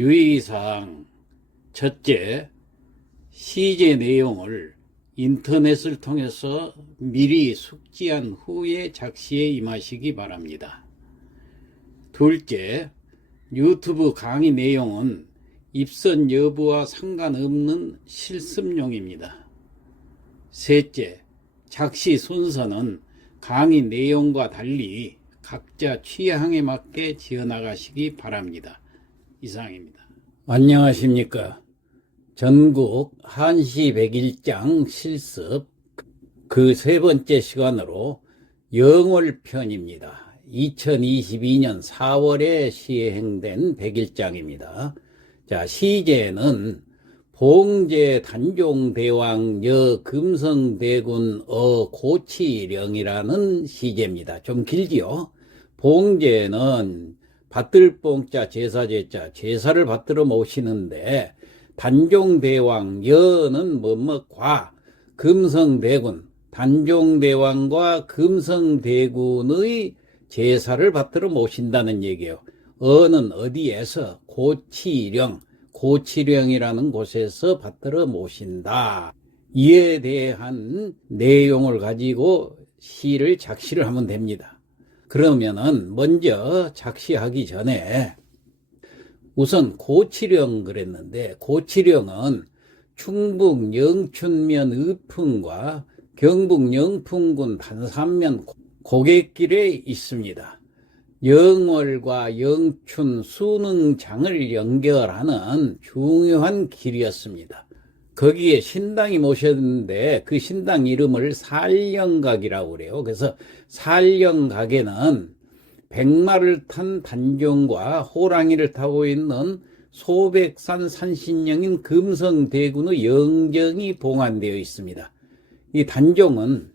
유의사항 첫째, 시제 내용을 인터넷을 통해서 미리 숙지한 후에 작시에 임하시기 바랍니다. 둘째, 유튜브 강의 내용은 입선 여부와 상관없는 실습용입니다. 셋째, 작시 순서는 강의 내용과 달리 각자 취향에 맞게 지어나가시기 바랍니다. 이상입니다. 안녕하십니까. 전국 한시 백일장 실습 그 세 번째 시간으로 영월편입니다. 2022년 4월에 시행된 백일장입니다. 자, 시제는 봉제 단종대왕 여 금성대군 고치령이라는 시제입니다. 좀 길지요. 봉제는 받들 봉자 제사제자 제사를 받들어 모시는데, 단종대왕 여는 과 금성대군 단종대왕과 금성대군의 제사를 받들어 모신다는 얘기예요. 어는 어디에서? 고치령이라는 곳에서 받들어 모신다. 이에 대한 내용을 가지고 시를 작시를 하면 됩니다. 그러면은 먼저 작시하기 전에 우선 고치령 그랬는데, 고치령은 충북 영춘면 의풍과 경북 영풍군 단산면 고갯길에 있습니다. 영월과 영춘 수능장을 연결하는 중요한 길이었습니다. 거기에 신당이 모셨는데 그 신당 이름을 살령각이라고 그래요. 그래서 살령각에는 백마를 탄 단종과 호랑이를 타고 있는 소백산 산신령인 금성대군의 영정이 봉안되어 있습니다. 이 단종은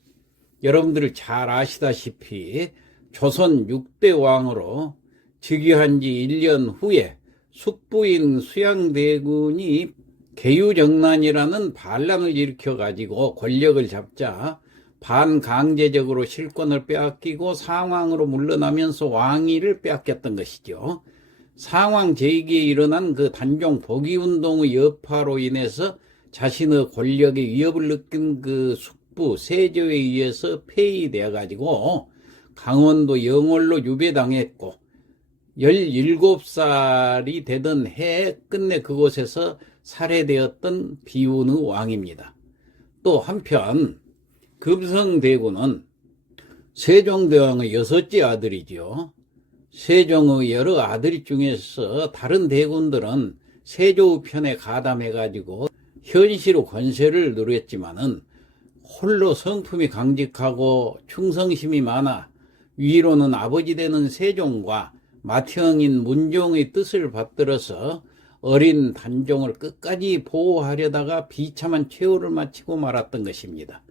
여러분들 잘 아시다시피 조선 6대 왕으로 즉위한 지 1년 후에 숙부인 수양대군이 계유정난이라는 반란을 일으켜가지고 권력을 잡자 반강제적으로 실권을 빼앗기고 상왕으로 물러나면서 왕위를 빼앗겼던 것이죠. 상왕 제기에 일어난 그 단종 복위운동의 여파로 인해서 자신의 권력에 위협을 느낀 그 숙부 세조에 의해서 폐위되어 가지고 강원도 영월로 유배당했고, 17살이 되던 해에 끝내 그곳에서 살해되었던 비운의 왕입니다. 또 한편 금성대군은 세종대왕의 6째 아들이죠. 세종의 여러 아들 중에서 다른 대군들은 세조 편에 가담해가지고 현시로 권세를 누렸지만은 홀로 성품이 강직하고 충성심이 많아 위로는 아버지 되는 세종과 맏형인 문종의 뜻을 받들어서 어린 단종을 끝까지 보호하려다가 비참한 최후를 마치고 말았던 것입니다.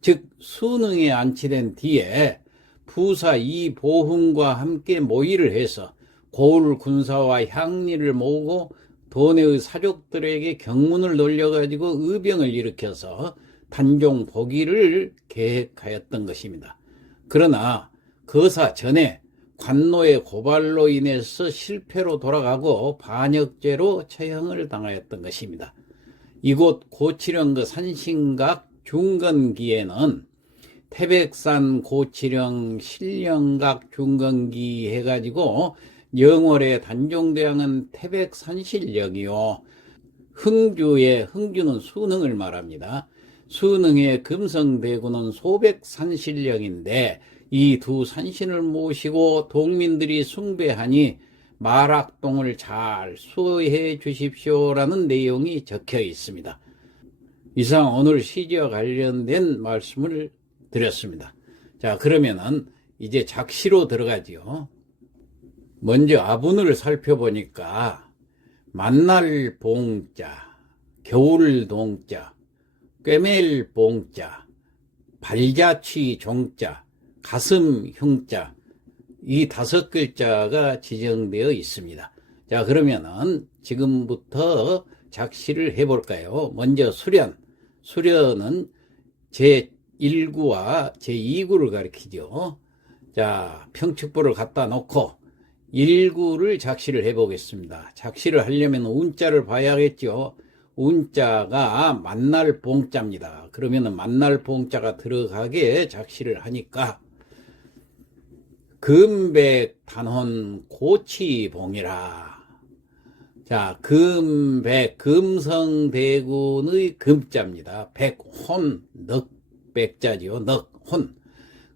즉 수능에 안치된 뒤에 부사 이보흥과 함께 모의를 해서 고을 군사와 향리를 모으고 도내의 사족들에게 경문을 돌려가지고 의병을 일으켜서 단종 복위를 계획하였던 것입니다. 그러나 거사 전에 관노의 고발로 인해서 실패로 돌아가고 반역죄로 처형을 당하였던 것입니다. 이곳 고치령 그 산신각 중건기에는 태백산 고치령 신령각 중건기 해가지고 영월의 단종대왕은 태백산신령이요, 흥주는 수능을 말합니다. 수능의 금성대군은 소백산신령인데 이 두 산신을 모시고 동민들이 숭배하니 말악동을 잘 수호해 주십시오라는 내용이 적혀 있습니다. 이상 오늘 시제와 관련된 말씀을 드렸습니다. 자, 그러면은 이제 작시로 들어가지요. 먼저 아분을 살펴보니까 만날 봉자, 겨울 동자, 꿰맬 봉자, 발자취 종자, 가슴 흉자, 이 5글자가 지정되어 있습니다. 자, 그러면은 지금부터 작시를 해볼까요? 먼저 수련은 제1구와 제2구를 가리키죠. 자, 평축부를 갖다 놓고 일구를 작시를 해 보겠습니다. 작시를 하려면 운자를 봐야겠죠. 운자가 만날 봉자입니다. 그러면 만날 봉자가 들어가게 작시를 하니까 금백 단혼 고치봉이라. 자, 금백 금성대군의 금자입니다. 백혼 넉백자지요. 넉혼.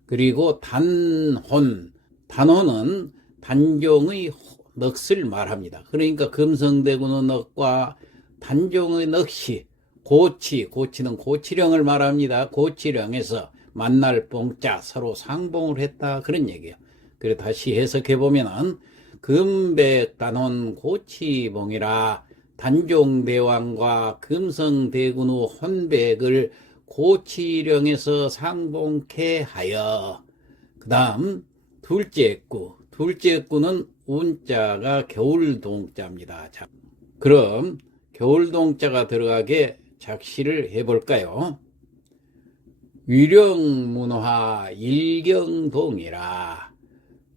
그리고 단혼. 단혼은 단종의 넋을 말합니다. 그러니까 금성대군의 넋과 단종의 넋이 고치는 고치령을 말합니다. 고치령에서 만날 봉자 서로 상봉을 했다 그런 얘기예요. 그래 다시 해석해 보면은 금백단혼 고치봉이라 단종대왕과 금성대군의 혼백을 고치령에서 상봉케 하여. 그 다음 둘째 꾸는 운자가 겨울동자입니다. 자, 그럼 겨울동자가 들어가게 작시를 해볼까요? 위령문화 일경동이라.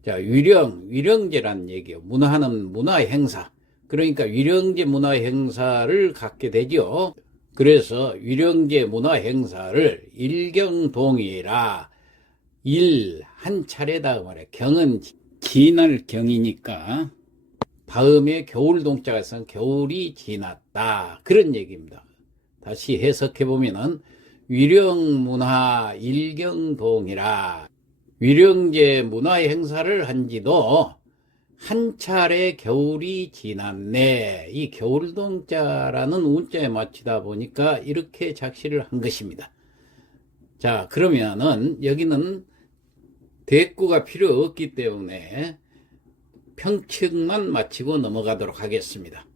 자, 위령제란 얘기예요. 문화는 문화행사. 그러니까 위령제 문화행사를 갖게 되죠. 그래서 위령제 문화행사를 일경동이라. 한 차례다 말이에요. 경은 지날 경이니까 다음에 겨울동자가 있으면 겨울이 지났다 그런 얘기입니다. 다시 해석해 보면은 위령문화 일경동이라. 위령제 문화의 행사를 한 지도 한 차례 겨울이 지났네. 이 겨울동자라는 운자에 맞추다 보니까 이렇게 작시를 한 것입니다. 자, 그러면은 여기는 대꾸가 필요 없기 때문에 평측만 맞추고 넘어가도록 하겠습니다.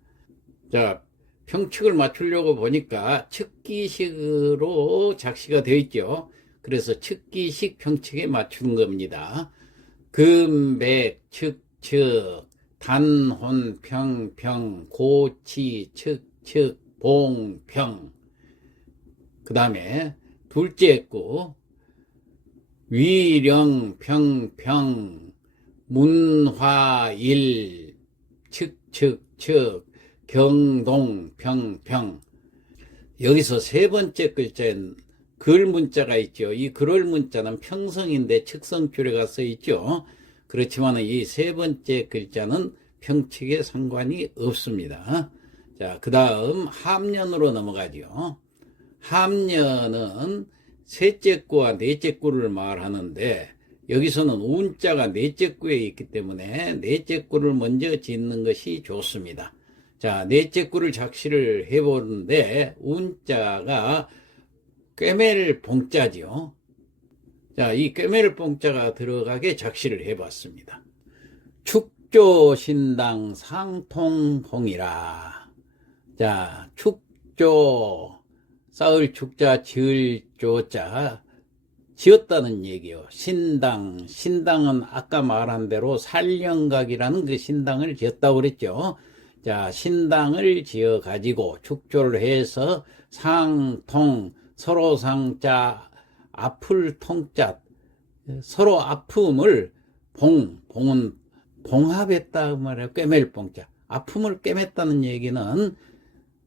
자, 평측을 맞추려고 보니까 측기식으로 작시가 되어 있죠. 그래서 측기식 평측에 맞춘 겁니다. 금백, 측측, 단혼, 평, 고치, 측, 봉, 평. 그 다음에 둘째 구 위령, 평, 문화일, 측, 경동, 평. 여기서 세 번째 글자엔 글 문자가 있죠. 이 글을 문자는 평성인데 측성줄에가 써 있죠. 그렇지만 이 세 번째 글자는 평측에 상관이 없습니다. 자, 그 다음 합년으로 넘어가죠. 합년은 셋째 구와 넷째 구를 말하는데 여기서는 운자가 넷째 구에 있기 때문에 넷째 구를 먼저 짓는 것이 좋습니다. 자, 넷째 구를 작시를 해보는데 운자가 꿰멜 봉자죠. 자, 이 꿰멜 봉자가 들어가게 작시를 해봤습니다. 축조신당 상통봉이라. 자, 축조 쌓을 축자 지을 조자 지었다는 얘기요. 신당은 아까 말한 대로 살령각이라는 그 신당을 지었다고 그랬죠. 자, 신당을 지어 가지고 축조를 해서 상통 서로 상자 아플 통자 서로 아픔을 봉은 봉합했다 그 말이에요. 꿰맬 봉자. 아픔을 꿰맸다는 얘기는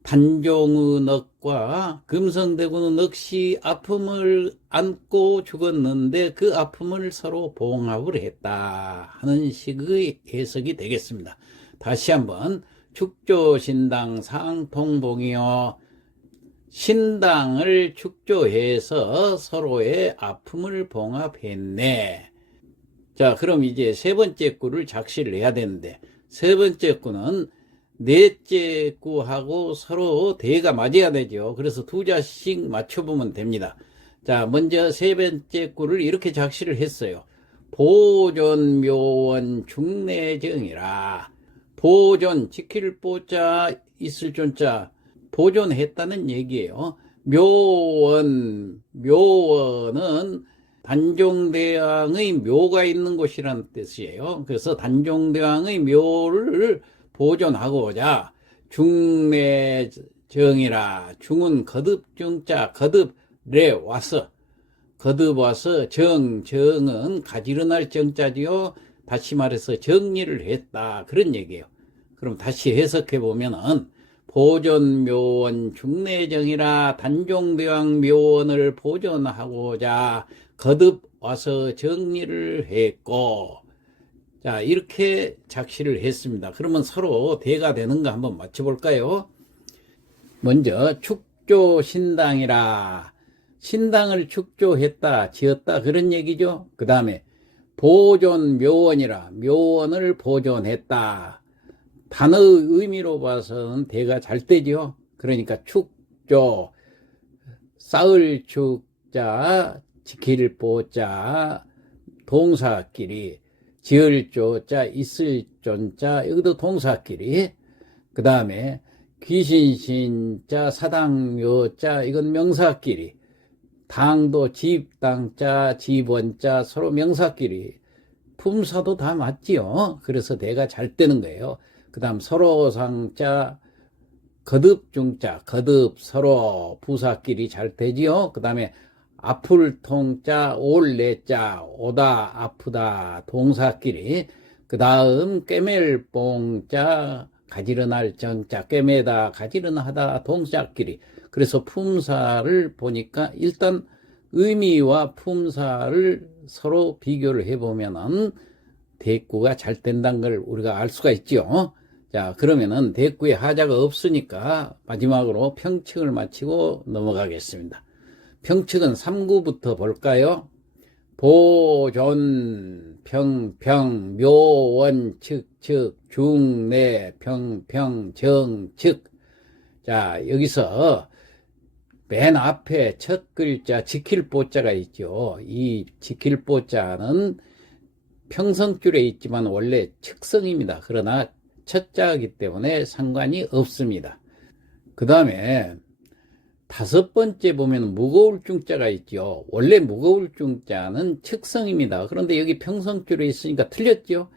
단종의 넋과 금성대군의 넋이 아픔을 안고 죽었는데 그 아픔을 서로 봉합을 했다 하는 식의 해석이 되겠습니다. 다시 한번 축조신당 상통봉이요. 신당을 축조해서 서로의 아픔을 봉합했네. 자, 그럼 이제 세 번째 구를 작시를 해야 되는데 세 번째 구는 넷째 구하고 서로 대가 맞아야 되죠. 그래서 두 자씩 맞춰보면 됩니다. 자, 먼저 세 번째 구를 이렇게 작시를 했어요. 보존묘원 중내정이라. 보존, 지킬 보자, 있을 존자, 보존했다는 얘기예요. 묘원은 단종대왕의 묘가 있는 곳이라는 뜻이에요. 그래서 단종대왕의 묘를 보존하고자 중내정이라. 중은 거듭중자, 거듭 와서 정은 가지런할 정자지요. 다시 말해서 정리를 했다, 그런 얘기예요. 그럼 다시 해석해 보면은 보존묘원 중내정이라 단종대왕 묘원을 보존하고자 거듭 와서 정리를 했고, 자, 이렇게 작시를 했습니다. 그러면 서로 대가 되는가 한번 맞춰볼까요? 먼저 축조신당이라, 신당을 축조했다, 지었다, 그런 얘기죠. 그 다음에 보존묘원이라, 묘원을 보존했다. 단어의 의미로 봐서는 대가 잘 되죠. 그러니까 축조, 쌓을 축자, 지킬 보자, 동사끼리, 지을 조자, 있을 존자, 여기도 동사끼리. 그 다음에 귀신신자, 사당묘자, 이건 명사끼리. 당도 집당자, 집원자, 서로 명사끼리. 품사도 다 맞지요. 그래서 대가 잘 되는 거예요. 그 다음 서로상자, 거듭중자, 거듭 서로 부사끼리 잘 되지요. 그 다음에 아플 통자, 올래자, 오다 아프다 동사끼리. 그 다음 꿰멜뽕자, 가지런할 정자, 꿰매다 가지런하다 동사끼리. 그래서 품사를 보니까 일단 의미와 품사를 서로 비교를 해보면은 대꾸가 잘 된다는 걸 우리가 알 수가 있죠. 자, 그러면은 대꾸에 하자가 없으니까 마지막으로 평칙을 마치고 넘어가겠습니다. 평칙은 3구부터 볼까요? 보존, 평평, 묘원, 측, 중내, 평평, 정측. 자, 여기서 맨 앞에 첫 글자 지킬 보자가 있죠. 이 지킬 보자는 평성줄에 있지만 원래 측성입니다. 그러나 첫 자이기 때문에 상관이 없습니다. 그 다음에 다섯 번째 보면 무거울 중자가 있죠. 원래 무거울 중자는 측성입니다. 그런데 여기 평성줄에 있으니까 틀렸죠.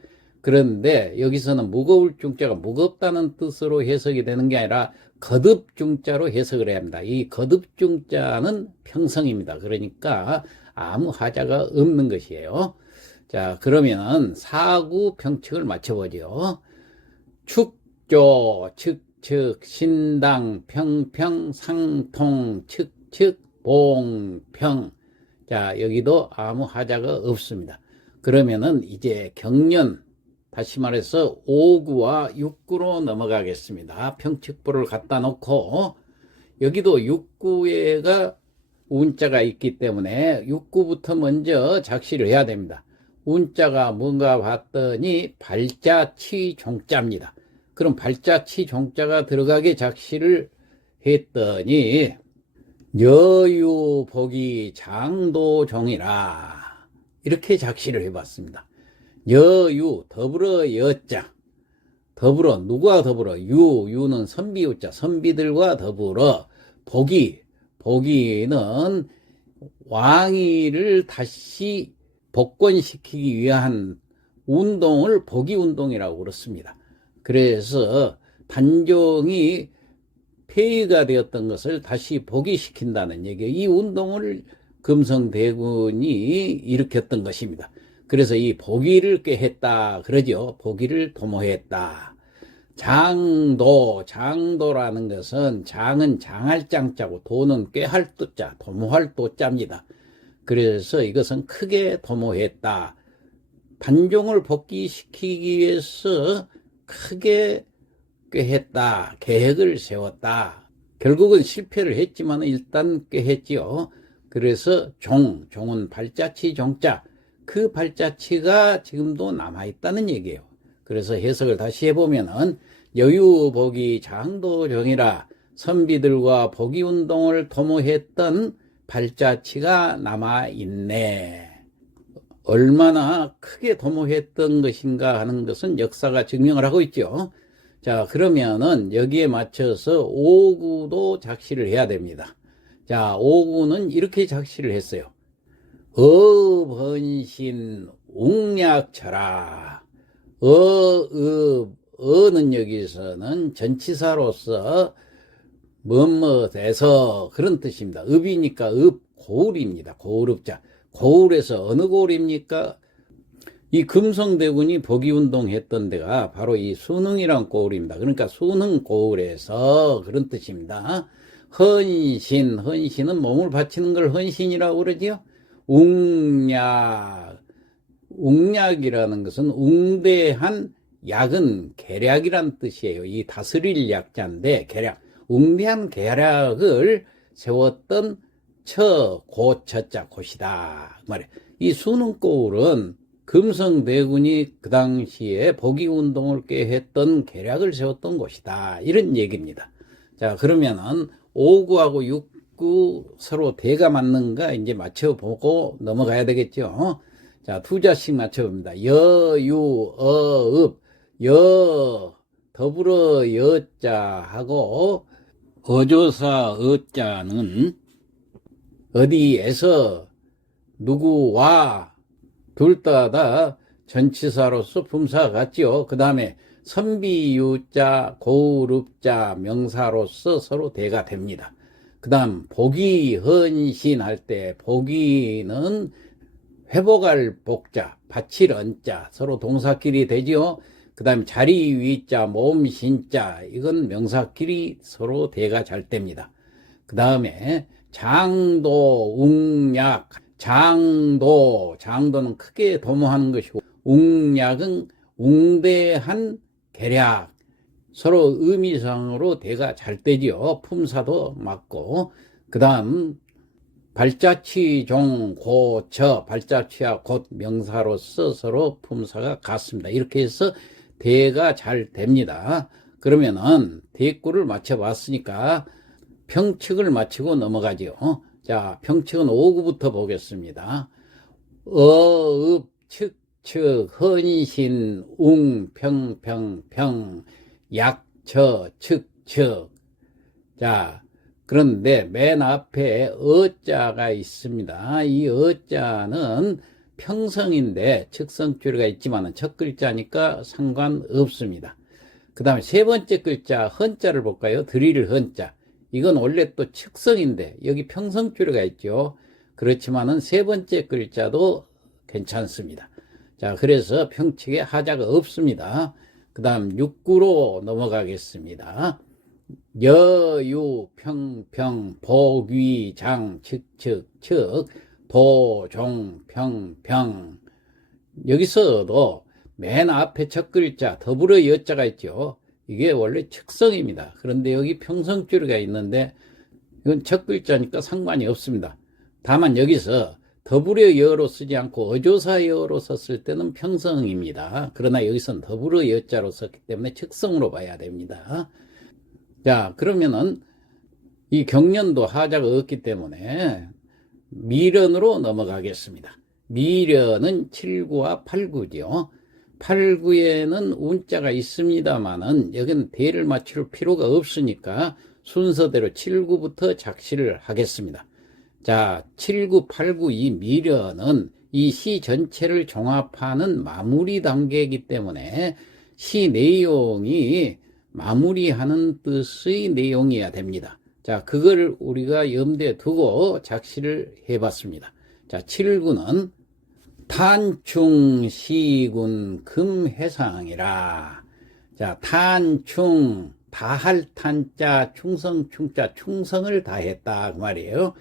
그런데 여기서는 무거울 중자가 무겁다는 뜻으로 해석이 되는 게 아니라 거듭 중자로 해석을 해야 합니다. 이 거듭 중자는 평성입니다. 그러니까 아무 하자가 없는 것이에요. 자, 그러면 4구 평칙을 맞춰보죠. 축조, 측, 신당, 평평, 상통, 측, 봉평. 자, 여기도 아무 하자가 없습니다. 그러면은 이제 경련, 다시 말해서 5구와 6구로 넘어가겠습니다. 평칙부를 갖다 놓고, 여기도 6구에가 운자가 있기 때문에 6구부터 먼저 작시를 해야 됩니다. 운자가 뭔가 봤더니 발자, 치, 종자입니다. 그럼 발자, 치, 종자가 들어가게 작시를 했더니 여유, 복이, 장도, 종이라 이렇게 작시를 해봤습니다. 여유, 더불어 여자, 더불어, 누구와 더불어? 유는 선비유자, 선비들과 더불어. 복이는 왕위를 다시 복권시키기 위한 운동을 복위운동이라고 그렇습니다. 그래서 단종이 폐위가 되었던 것을 다시 복위시킨다는 얘기예요. 이 운동을 금성대군이 일으켰던 것입니다. 그래서 이 복위를 꾀했다 그러죠. 복위를 도모했다. 장도라는 것은 장은 장할 장자고 도는 꾀할 도자, 도모할 도자입니다. 그래서 이것은 크게 도모했다. 단종을 복귀시키기 위해서 크게 꾀했다. 계획을 세웠다. 결국은 실패를 했지만 일단 꾀했지요. 그래서 종은 발자취 종자. 그 발자취가 지금도 남아있다는 얘기예요. 그래서 해석을 다시 해보면은 여유, 복이, 장도, 종이라 선비들과 복위운동을 도모했던 발자취가 남아있네. 얼마나 크게 도모했던 것인가 하는 것은 역사가 증명을 하고 있죠. 자, 그러면은 여기에 맞춰서 5구도 작시를 해야 됩니다. 자, 5구는 이렇게 작시를 했어요. 번신, 웅약철아. 어는 여기서는 전치사로서 뭐뭐돼서 그런 뜻입니다. 고울입니다. 고울읍자. 고울에서 어느 고울입니까? 이 금성대군이 복위운동 했던 데가 바로 이 순흥이란 고을입니다. 그러니까 순흥고을에서 그런 뜻입니다. 헌신은 몸을 바치는 걸 헌신이라고 그러지요. 웅약이라는 것은 웅대한 약은 계략이란 뜻이에요. 이 다스릴 약자인데 계략, 웅대한 계략을 세웠던 고처자 곳이다 말이에요. 이 순흥고을은 금성대군이 그 당시에 복위운동을 꾀했던 계략을 세웠던 곳이다, 이런 얘기입니다. 자, 그러면은 5구하고 6구 서로 대가 맞는가 이제 맞춰보고 넘어가야 되겠죠. 자, 두 자씩 맞춰봅니다. 여, 유, 어, 읍. 더불어 여자하고 어조사 어자는 어디에서 누구와 둘 다 전치사로서 품사가 같죠. 그 다음에 선비유자, 고을읍자, 명사로서 서로 대가 됩니다. 그 다음 복위, 헌신할 때 복위는 회복할 복자, 바칠 언자, 서로 동사끼리 되죠. 그 다음에 자리 위자, 몸 신자, 이건 명사끼리 서로 대가 잘 됩니다. 그 다음에 장도, 웅약, 장도는 크게 도모하는 것이고, 웅약은 웅대한 계략, 서로 의미상으로 대가 잘 되지요. 품사도 맞고. 그 다음 발자취, 종, 고처, 발자취와 곧 명사로서 서로 품사가 같습니다. 이렇게 해서 대가 잘 됩니다. 그러면은 대꾸를 맞춰봤으니까 평칙을 맞추고 넘어가죠. 자, 평칙은 5구부터 보겠습니다. 읍, 측, 헌신, 웅, 평, 약, 측. 자, 그런데 맨 앞에 어자가 있습니다. 이 어자는 평성인데 측성줄이가 있지만 첫 글자니까 상관없습니다. 그 다음에 세 번째 글자 헌자를 볼까요? 드릴 헌자. 이건 원래 또 측성인데 여기 평성줄이가 있죠. 그렇지만은 세 번째 글자도 괜찮습니다. 자, 그래서 평칙에 하자가 없습니다. 그 다음 6구로 넘어가겠습니다. 여유, 평, 복위, 장, 측, 도, 종, 평. 여기서도 맨 앞에 첫 글자 더불어 여자가 있죠. 이게 원래 측성입니다. 그런데 여기 평성줄이가 있는데 이건 첫 글자니까 상관이 없습니다. 다만 여기서 더불어 여로 쓰지 않고 어조사 여로 썼을 때는 평성입니다. 그러나 여기서는 더불어 여자로 썼기 때문에 측성으로 봐야 됩니다. 자, 그러면은 이 경련도 하자가 없기 때문에 미련으로 넘어가겠습니다. 미련은 7구와 8구죠. 8구에는 운자가 있습니다만은 여기는 대를 맞출 필요가 없으니까 순서대로 7구부터 작시를 하겠습니다. 자, 7구, 8구 이 미련은 이 시 전체를 종합하는 마무리 단계이기 때문에 시 내용이 마무리하는 뜻의 내용이어야 됩니다. 자, 그걸 우리가 염두에 두고 작시를 해봤습니다. 자, 7구는 탄충 시군 금해상이라. 자, 탄충, 다할 탄자, 충성 충자, 충성을 다했다 그 말이에요.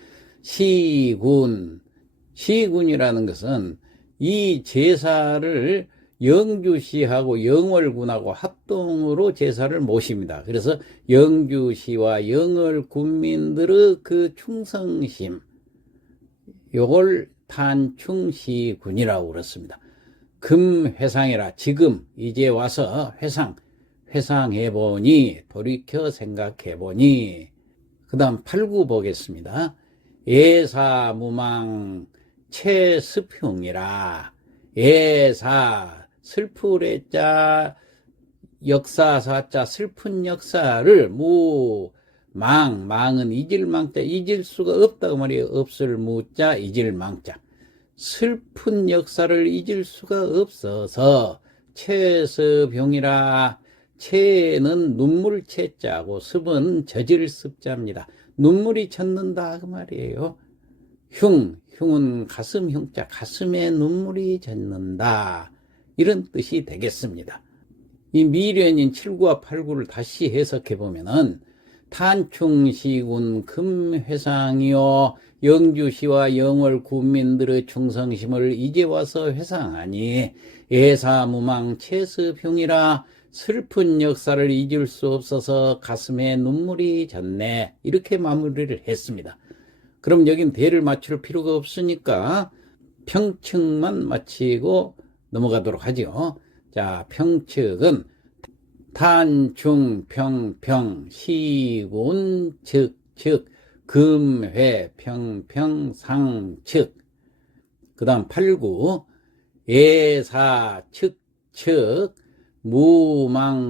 시군이라는 것은 이 제사를 영주시하고 영월군하고 합동으로 제사를 모십니다. 그래서 영주시와 영월 군민들의 그 충성심, 요걸 탄충시군이라고 그렇습니다. 금회상이라, 지금 이제 와서 회상해보니, 돌이켜 생각해보니. 그 다음 8구 보겠습니다. 예사무망 채습흉이라. 예사, 슬프레자, 역사사자, 슬픈 역사를 망은 잊을망자, 잊을 수가 없다고 말이에요. 없을 무자, 잊을망자. 슬픈 역사를 잊을 수가 없어서 채습흉이라. 채는 눈물 채자고 습은 젖을 습자입니다. 눈물이 젖는다 그 말이에요. 흉은 가슴 흉자, 가슴에 눈물이 젖는다. 이런 뜻이 되겠습니다. 이 미련인 7구와 8구를 다시 해석해 보면은 탄충시군 금회상이요 영주시와 영월 군민들의 충성심을 이제 와서 회상하니 예사무망 채습흉이라 슬픈 역사를 잊을 수 없어서 가슴에 눈물이 졌네. 이렇게 마무리를 했습니다. 그럼 여긴 대를 맞출 필요가 없으니까 평측만 마치고 넘어가도록 하죠. 자, 평측은 탄충평평 시군 측측 금회 평평상측. 그 다음 8구 예사측측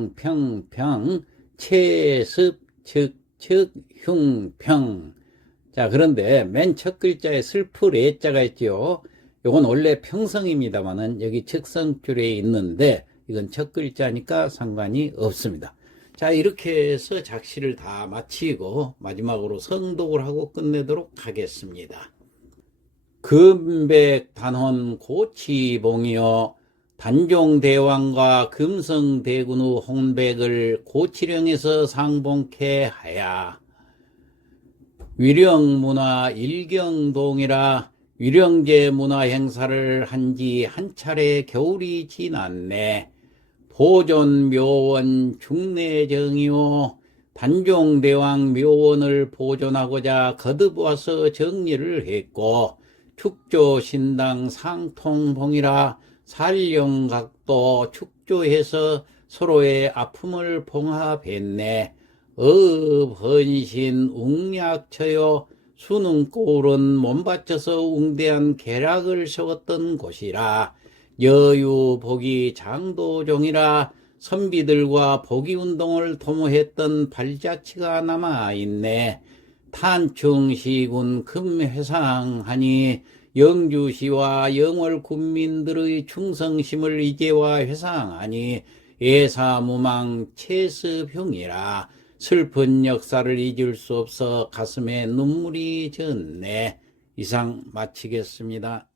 무망평평 채습측측 흉평. 자, 그런데 맨 첫 글자에 슬플 애자가 있죠. 요건 원래 평성입니다만은 여기 측성줄에 있는데 이건 첫 글자니까 상관이 없습니다. 자, 이렇게 해서 작시를 다 마치고 마지막으로 성독을 하고 끝내도록 하겠습니다. 금백단헌 고치봉이여 단종대왕과 금성대군의 홍백을 고치령에서 상봉케 하야. 위령문화 일경동이라 위령제 문화 행사를 한 지 한 차례 겨울이 지났네. 보존 묘원 중내정이요 단종대왕 묘원을 보존하고자 거듭 와서 정리를 했고 축조신당 상통봉이라 살령각도 축조해서 서로의 아픔을 봉합했네. 헌신 웅약처요 수능골은 몸바쳐서 웅대한 계략을 세웠던 곳이라. 여유복이 장도종이라 선비들과 복위운동을 도모했던 발자취가 남아있네. 탄충시군 금회상하니 영주시와 영월 군민들의 충성심을 이제와 회상하니 예사무망 채습흉이라. 슬픈 역사를 잊을 수 없어 가슴에 눈물이 졌네. 이상 마치겠습니다.